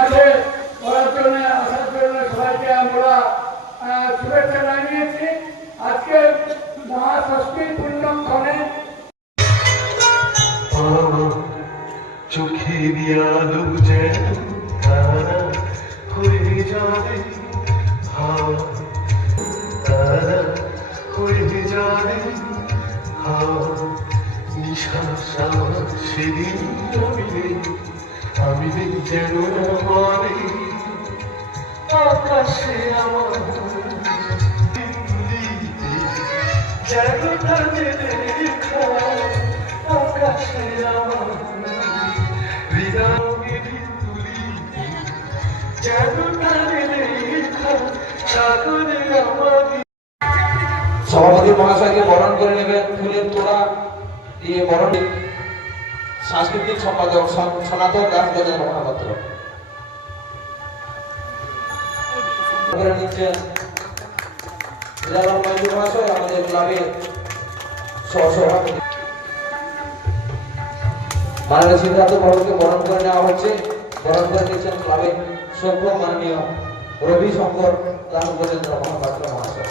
আছে করার জন্য আসার জন্য সবাইকে আমরা শুভেচ্ছা জানিয়েছি। আজকে নিঃশ্বাস আমার সেদিন আমি যেন বলে, আকাশে আমার যেন তাদের আকাশে আমার হৃদয়ের তুলিতে যেন সভাপতি মহাশয়কে বরণ করে নেবেন ফুলের তোড়া দিয়ে বরণ। সাংস্কৃতিক সম্পাদক, সন- সনাতন দাস গজের মহাপাত্র আমাদের ক্লাবের সহসভাপতি। মাননীয় সিদ্ধার্থ বড়কে বরণ করে নেওয়া হচ্ছে। বরণ করে নিচ্ছেন ক্লাবের সভ্য মাননীয় রবি শঙ্কর দাস গজেন্দ্র মহাপাত্র মহাশয়।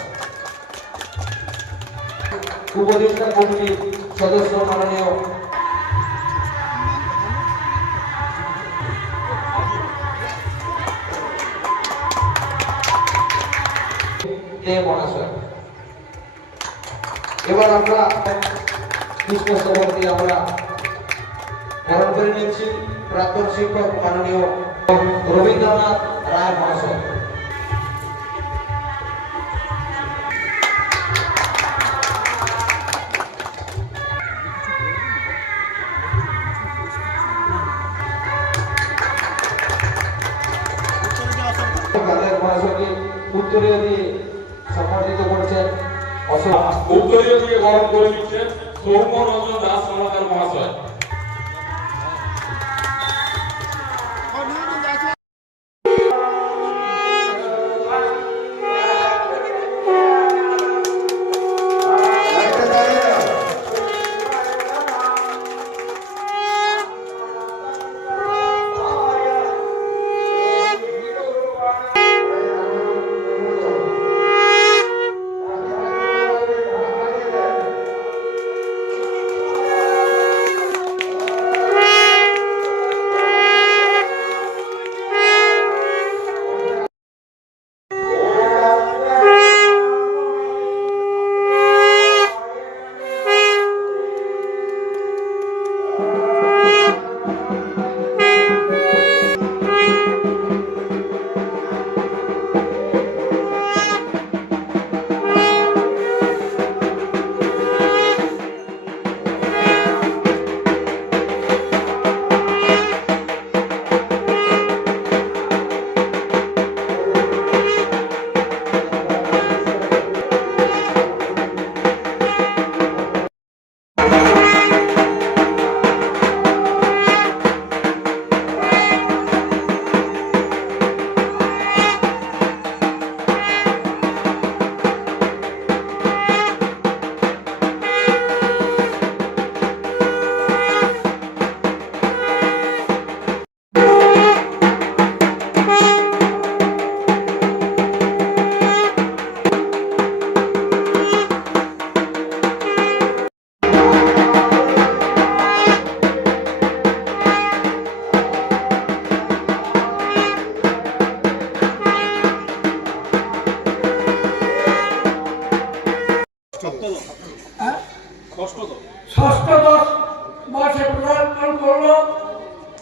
উপদেষ্টা কমিটির সদস্য মাননীয় কে মহাশয় এবার আমরা কৃষ্ণ সভাপতি আমরা বরণ করে নিচ্ছি প্রাক্তন শিক্ষক মাননীয় রবীন্দ্রনাথ রায় মহাশয়। উত্তরীয় দিয়ে সম্মানিত করছেন উত্তরীয় দিয়ে গরম করে দিচ্ছেন সৌম্য রঞ্জন দাস কর্মকার মহাশয়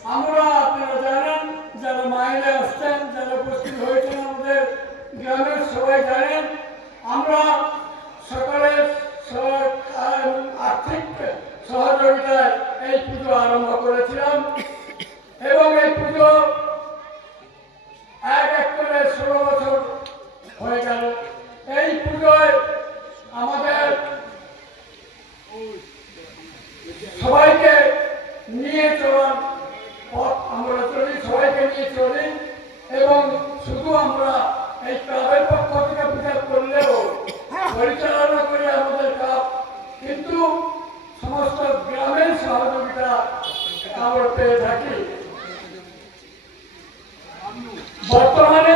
আমরা আপনারা জানেন, যারা মাইনে আসছেন, যারা উপস্থিত হয়েছেন আমাদের গ্রামের সবাই জানেন, আমরা সকলের আর্থিক সহযোগিতায় এই পুজো আরম্ভ করেছিলাম এবং এই পুজো এক এক করে ষোলো বছর হয়ে গেল এই পুজোয় আমাদের সবাইকে নিয়ে চলার পথ আমরা চলি সবাইকে নিয়ে চলি এবং শুধু আমরা এই ক্লাবের পক্ষ থেকে বিচার করলেও পরিচালনা করে আমাদের ক্লাব কিন্তু সমস্ত গ্রামের সহযোগিতা আমরা পেয়ে থাকি। বর্তমানে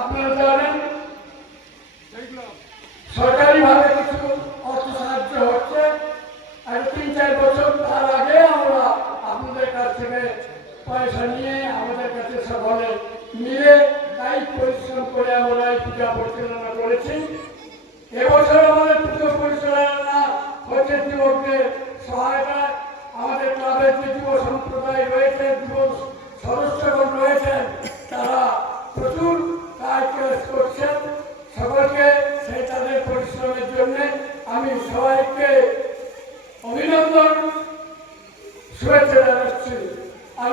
আপনারা জানেন, সরকারিভাবে কিছু অর্থ সাহায্য হচ্ছে। আর তিন, চার বছর তার আগে আমরা আপনাদের কাছ থেকে পয়সা নিয়ে আমাদের কাছে সকলে মিলে তাই পরিশ্রম করে আমরা এই পূজা পরিচালনা করেছি। এবছর আমাদের পুজো পরিচালনা হচ্ছে যুবকদের সহায়তা। আমাদের ক্লাবের যে যুব সম্প্রদায় রয়েছে, যুব সদস্যগণ রয়েছেন তারা প্রচুর কাজ করছেন। সকলকে সেই তাদের পরিশ্রমের জন্য আমি সবাইকে অভিনন্দন, শুভেচ্ছা জানাচ্ছি। আর